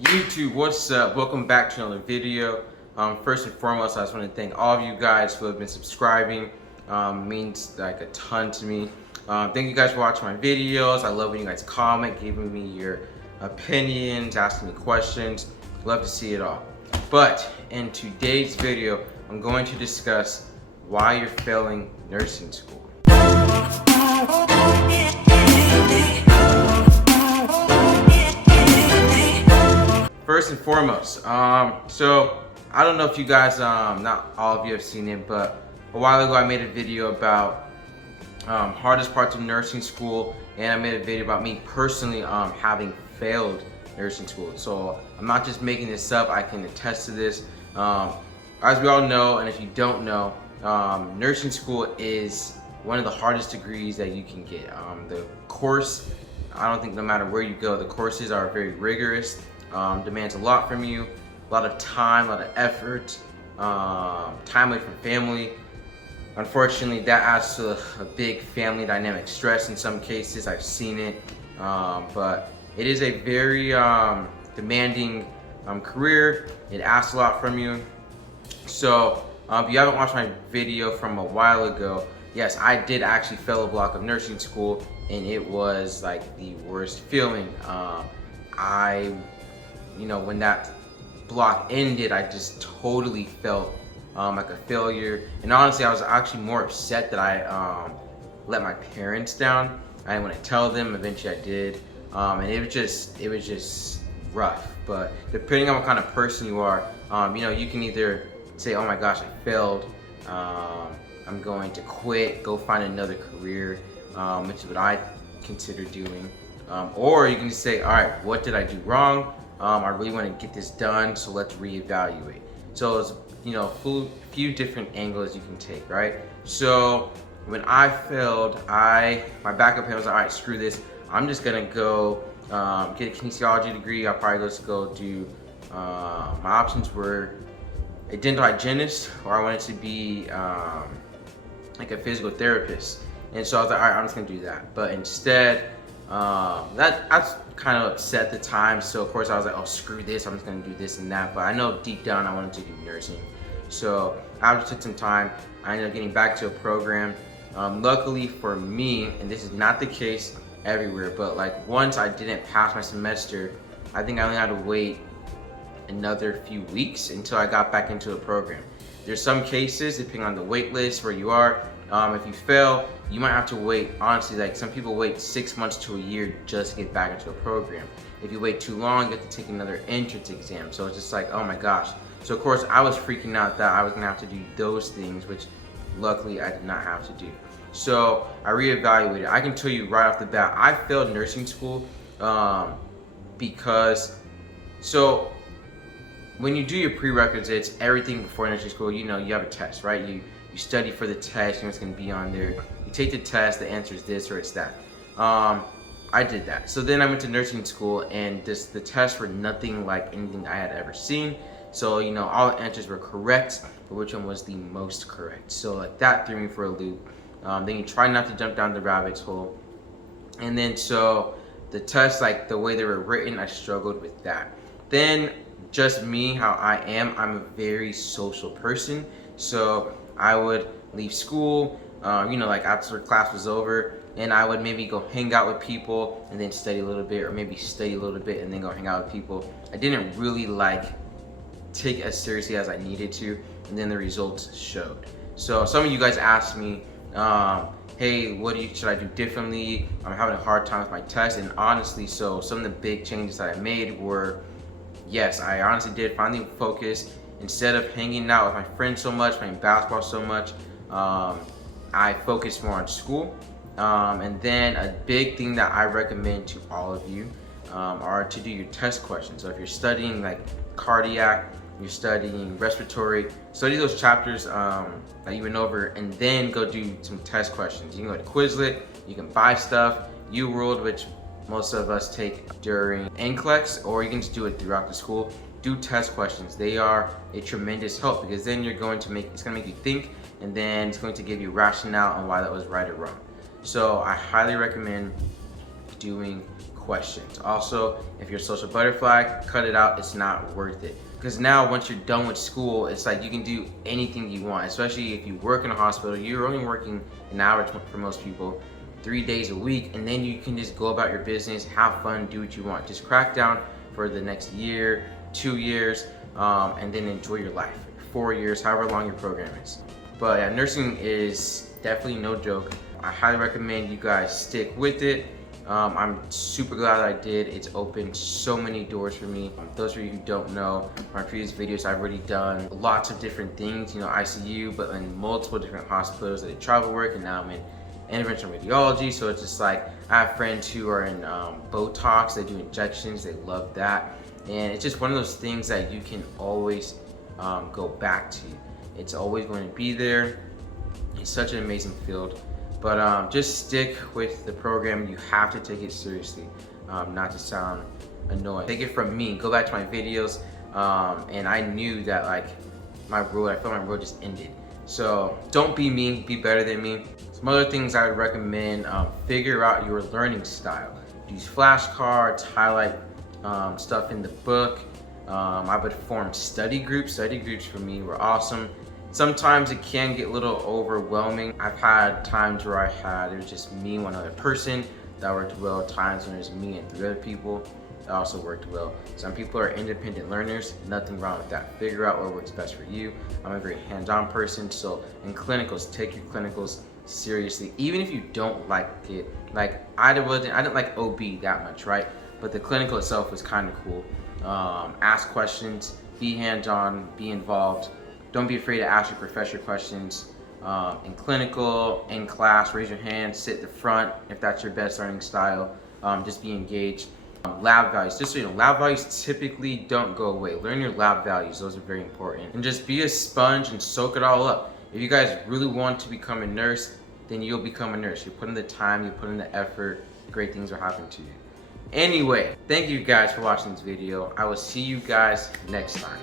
YouTube, what's up? Welcome back to another video. First and foremost, I just want to thank all of you guys who have been subscribing. Means like a ton to me. Thank you guys for watching my videos. I love when you guys comment, giving me your opinions, asking me questions. Love to see it all. But in today's video, I'm going to discuss why you're failing nursing school. First and foremost, so I don't know if you guys, not all of you have seen it, but a while ago I made a video about hardest parts of nursing school, and I made a video about me personally having failed nursing school. So I'm not just making this up, I can attest to this. As we all know, and if you don't know, nursing school is one of the hardest degrees that you can get. The course, I don't think no matter where you go, the courses are very rigorous. Demands a lot from you, a lot of time, a lot of effort, time away from family. Unfortunately, that adds to a big family dynamic stress in some cases. I've seen it, but it is a very demanding career. It asks a lot from you. So if you haven't watched my video from a while ago, yes, I did actually fail a block of nursing school, and it was like the worst feeling. When that block ended, I just totally felt like a failure. And honestly, I was actually more upset that I let my parents down. I didn't want to tell them. Eventually, I did, and it was just rough. But depending on what kind of person you are, you can either say, "Oh my gosh, I failed. I'm going to quit, go find another career," which is what I consider doing. Or you can just say, "All right, what did I do wrong? I really want to get this done, so let's reevaluate." So it's a few different angles you can take, right? So when I failed, my backup plan was, all right, screw this. I'm just gonna go get a kinesiology degree. I'll probably just go do. My options were a dental hygienist, or I wanted to be like a physical therapist. And so I was like, all right, I'm just gonna do that. But instead, I was kind of upset at the time, so of course I was like, oh, screw this, I'm just gonna do this and that. But I know deep down I wanted to do nursing. So after took some time, I ended up getting back to a program. Luckily for me, and this is not the case everywhere, but like once I didn't pass my semester, I think I only had to wait another few weeks until I got back into a program. There's some cases, depending on the wait list where you are, if you fail, you might have to wait, honestly, like some people wait 6 months to a year just to get back into a program. If you wait too long, you have to take another entrance exam. So it's just like, oh my gosh. So of course I was freaking out that I was gonna have to do those things, which luckily I did not have to do. So I reevaluated. I can tell you right off the bat, I failed nursing school because, so when you do your prerequisites, everything before nursing school, you have a test, right? You study for the test, it's gonna be on there. You take the test, the answer is this or it's that. I did that. So then I went to nursing school, and the tests were nothing like anything I had ever seen. So, all the answers were correct, but which one was the most correct? So like that threw me for a loop. Then you try not to jump down the rabbit hole. And then so the tests, like the way they were written, I struggled with that. Then just me, how I am, I'm a very social person. So I would leave school, like after class was over, and I would maybe go hang out with people and then study a little bit, or maybe study a little bit and then go hang out with people. I didn't really take it as seriously as I needed to, and then the results showed. So some of you guys asked me, hey, should I do differently? I'm having a hard time with my test, and honestly, so some of the big changes that I made were, yes, I honestly did finally focus. Instead of hanging out with my friends so much, playing basketball so much, I focused more on school. And then a big thing that I recommend to all of you are to do your test questions. So if you're studying like cardiac, you're studying respiratory, study those chapters that you went over, and then go do some test questions. You can go to Quizlet, you can buy stuff, UWorld, which most of us take during NCLEX, or you can just do it throughout the school. Do test questions. They are a tremendous help, because then it's going to make you think, and then it's going to give you rationale on why that was right or wrong. So I highly recommend doing questions. Also, if you're a social butterfly, cut it out, it's not worth it. Because now once you're done with school, it's like you can do anything you want, especially if you work in a hospital. You're only working an average for most people 3 days a week, and then you can just go about your business, have fun, do what you want. Just crack down for the next year, 2 years, and then enjoy your life. 4 years, however long your program is. But yeah, nursing is definitely no joke. I highly recommend you guys stick with it. I'm super glad that I did. It's opened so many doors for me. Those of you who don't know, my previous videos I've already done lots of different things, ICU, but in multiple different hospitals. I did travel work, and now I'm in interventional radiology. So it's just like, I have friends who are in Botox, they do injections, they love that. And it's just one of those things that you can always go back to. It's always going to be there. It's such an amazing field. But just stick with the program. You have to take it seriously, not to sound annoying. Take it from me, go back to my videos, and I knew that I felt my road just ended. So don't be me, be better than me. Some other things I would recommend, figure out your learning style. Use flashcards, highlight stuff in the book. I would form study groups. Study groups for me were awesome. Sometimes it can get a little overwhelming. I've had times where it was just me and one other person. That worked well. Times when it was me and 3 other people. That also worked well. Some people are independent learners. Nothing wrong with that. Figure out what works best for you. I'm a very hands-on person, so in clinicals, take your clinicals seriously. Even if you don't like it. I didn't like OB that much, right? But the clinical itself was kind of cool. Ask questions, be hands-on, be involved. Don't be afraid to ask your professor questions. In clinical, in class, raise your hand, sit at the front if that's your best learning style. Just be engaged. Lab values, just so you know, lab values typically don't go away. Learn your lab values, those are very important. And just be a sponge and soak it all up. If you guys really want to become a nurse, then you'll become a nurse. You put in the time, you put in the effort, great things will happen to you. Anyway, thank you guys for watching this video. I will see you guys next time.